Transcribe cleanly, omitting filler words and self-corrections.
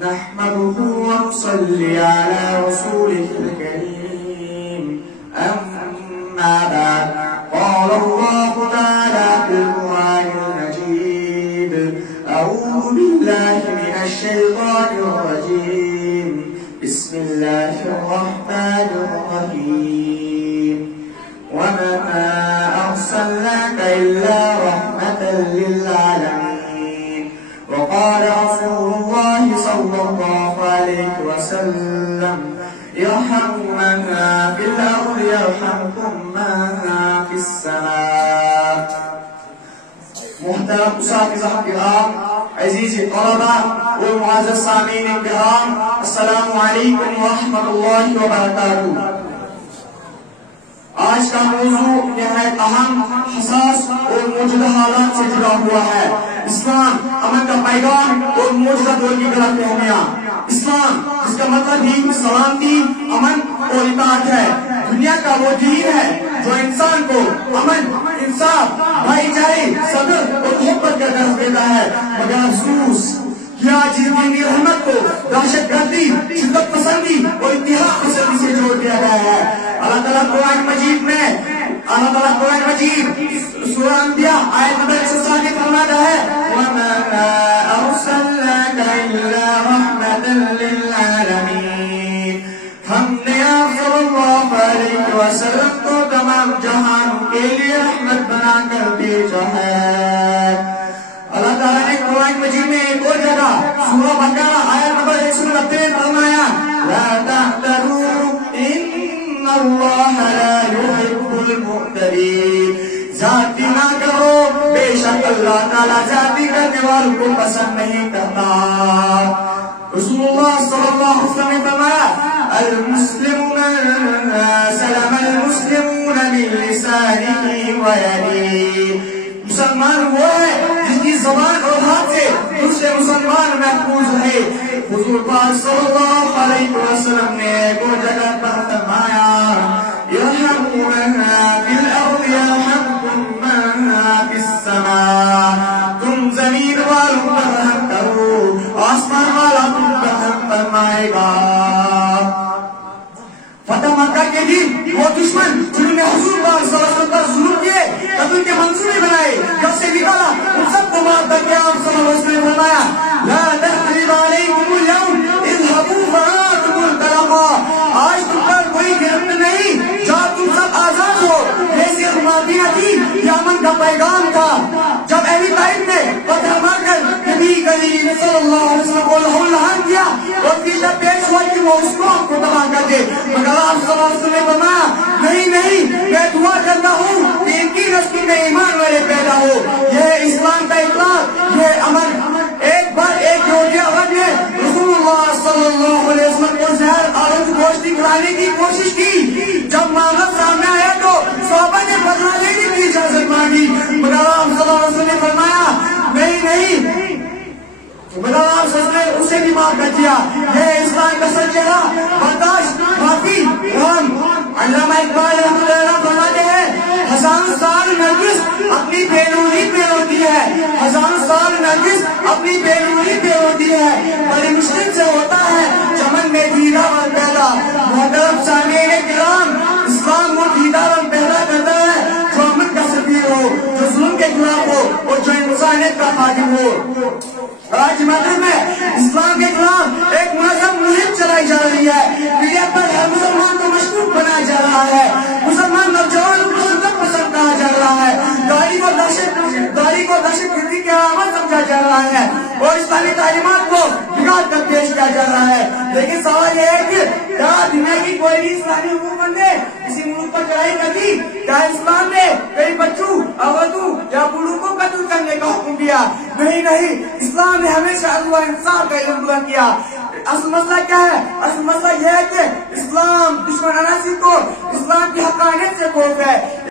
نحمده ونصلي على رسوله الكريم أما بعد قال الله تعالى في القرآن المجيد أعوذ بالله من الشيطان الرجيم بسم الله الرحمن الرحيم وما أرسلناك إلا رحمة للعالمين وقال رسول الله صلى الله عليه وسلم ارحم من في الأرض يرحمكم من في السماء. محترم أساتذة الكرام، عزيزي الطلبة والمعزز السامعين الكرام، السلام عليكم ورحمة الله وبركاته. آج کا موضوع نہایت اہم، حساس اور موجودہ حالات سے جڑا ہوا ہے۔ اسلام امن کا پیغام اور موجودہ دور کی غلط فہمیاں۔ اسلام جس کا مطلب ہی سلامتی، امن اور اطاعت ہے، دنیا کا وہ دین ہے جو انسان کو امن، انصاف، بھائی چارے، صبر اور محبت کا درس دیتا ہے، مگر افسوس کہ آج اس دین کی رحمت کو دہشت گردی، شدت پسندی اور اتحاد پسندی سے جوڑ دیا گیا ہے۔ اللہ تعالیٰ قرآن مجید سورہ انبیاء آیت نمبر 107 میں فرماتا ہے وَمَا أَرْسَلْنَاكَ إِلَّا رَحْمَةً لِلْعَالَمِينَ۔ ہم نے آپ صلی اللہ علیہ وسلم کو تمام جہانوں کے لیے رحمت بنا کر بھیجا ہے۔ اللہ تعالیٰ نے قرآن مجید میں ایک اور جگہ سورہ بقرہ آیت نمبر 190 میں فرمایا لَا تَعْتَذِرُوا إِنَّ اللَّهَ لَا يُحِبُّ الْمُعْتَدِينَ۔ ذاتی نہ کرو، بے شک اللہ تعالیٰ ذاتی کرنے والوں کو پسند نہیں کرتا۔ رسول اللہ صلی اللہ علیہ وسلم نے فرمایا المسلم من سلم المسلمون من لسانه ويده۔ مسلمان وہ ہے جس کی زبان اور ہاتھ سے دوسرے مسلمان محفوظ ہے۔ حضور پاک صلی اللہ علیہ وسلم نے ایک اور جگہ پر فرمایا یرحموا من فی الارض یرحمکم من فی السماء۔ تم زمین والوں پر رحم کرو، آسمان والا تم پر رحم فرمائے گا۔ فتح مکہ کے دن وہ دشمن جنہوں نے حضور پاک صلی اللہ علیہ وسلم پر ظلم کیے، قتل کے منصوبے بنائے، گھر سے نکالا، ان سب کو مار کر کے آپ صلی اللہ علیہ وسلم نے فرمایا لا تثریب علیکم اليوم اذهبوا فانتم الطلقاء۔ آج تم پر کوئی گرفت نہیں، جاؤ تم سب آزاد ہو۔ یہ صرف معافی نہ تھی، یہ امن کا پیغام تھا۔ جب اہل طائف نے پتھر مار کر نبی کریم صلی اللہ علیہ وسلم کو لہن کیا اور پھر جب پیش ہوا کہ وہ اس قوم کو تباہ کر دے، مگر آپ صلی اللہ علیہ وسلم نے فرمایا نہیں نہیں، میں دعا کرتا ہوں کہ ان کی نسل میں ایمان والے پیدا ہو۔ یہ اسلام کا اخلاق، یہ امن۔ ایک بار ایک یہودی عورت نے رسول اللہ صلی اللہ علیہ وسلم کو زہر آلود گوشت کھلانے کی کوشش کی۔ جب معاملہ سامنے آیا تو صحابہ نے بدلہ لینے کی اجازت مانگی، مگر آپ صلی اللہ علیہ وسلم نے فرمایا نہیں نہیں، مگر آپ صلی اللہ علیہ وسلم نے اسے بھی معاف کر دیا۔ یہ اسلام کا سچ چہرہ، برداشت، معافی، رحم۔ علامہ اقبال رحمۃ اللہ علیہ فرماتے ہیں ہزاروں سال نرگس اپنی بے نوری پہ روتی ہے، ہزاروں سال نرگس اپنی بے نوری پہ روتی ہے، بڑی مشکل سے ہوتا ہے چمن میں دیدہ رنگ پیدا۔ محترم سامعین کرام، اسلام وہ دیدہ رنگ پیدا کرتا ہے جو امن کا سفیر ہو، جو ظلم کے خلاف ہو اور جو انسانیت کا خادم ہو۔ آج مغرب میں اسلام کے خلاف ایک منظم مہم چلائی جا رہی ہے، میڈیا پر ہر مسلمان کو مشکوک بنایا جا رہا ہے، مسلمان نوجوانوں کو شدت پسند کہا جا رہا ہے، داڑھی کو دہشت گردی کی علامت سمجھا جا رہا ہے اور اسلامی تعلیمات کو بگاڑ کر پیش کیا جا رہا ہے۔ لیکن سوال یہ ہے کہ کیا دنیا کی کوئی بھی اسلامی حکومت نے کسی ملک پر چڑھائی کر دی؟ کیا اسلام نے کئی بچوں، عورتوں یا بوڑھوں کو قتل کرنے کا حکم دیا؟ نہیں نہیں، اسلام نے ہمیشہ عدل و انصاف کا علم دیا کیا۔ اصل مسئلہ کیا ہے؟ اصل مسئلہ یہ ہے کہ اسلام دشمن عناصر کو اسلام کی حقانیت سے خوف ہے۔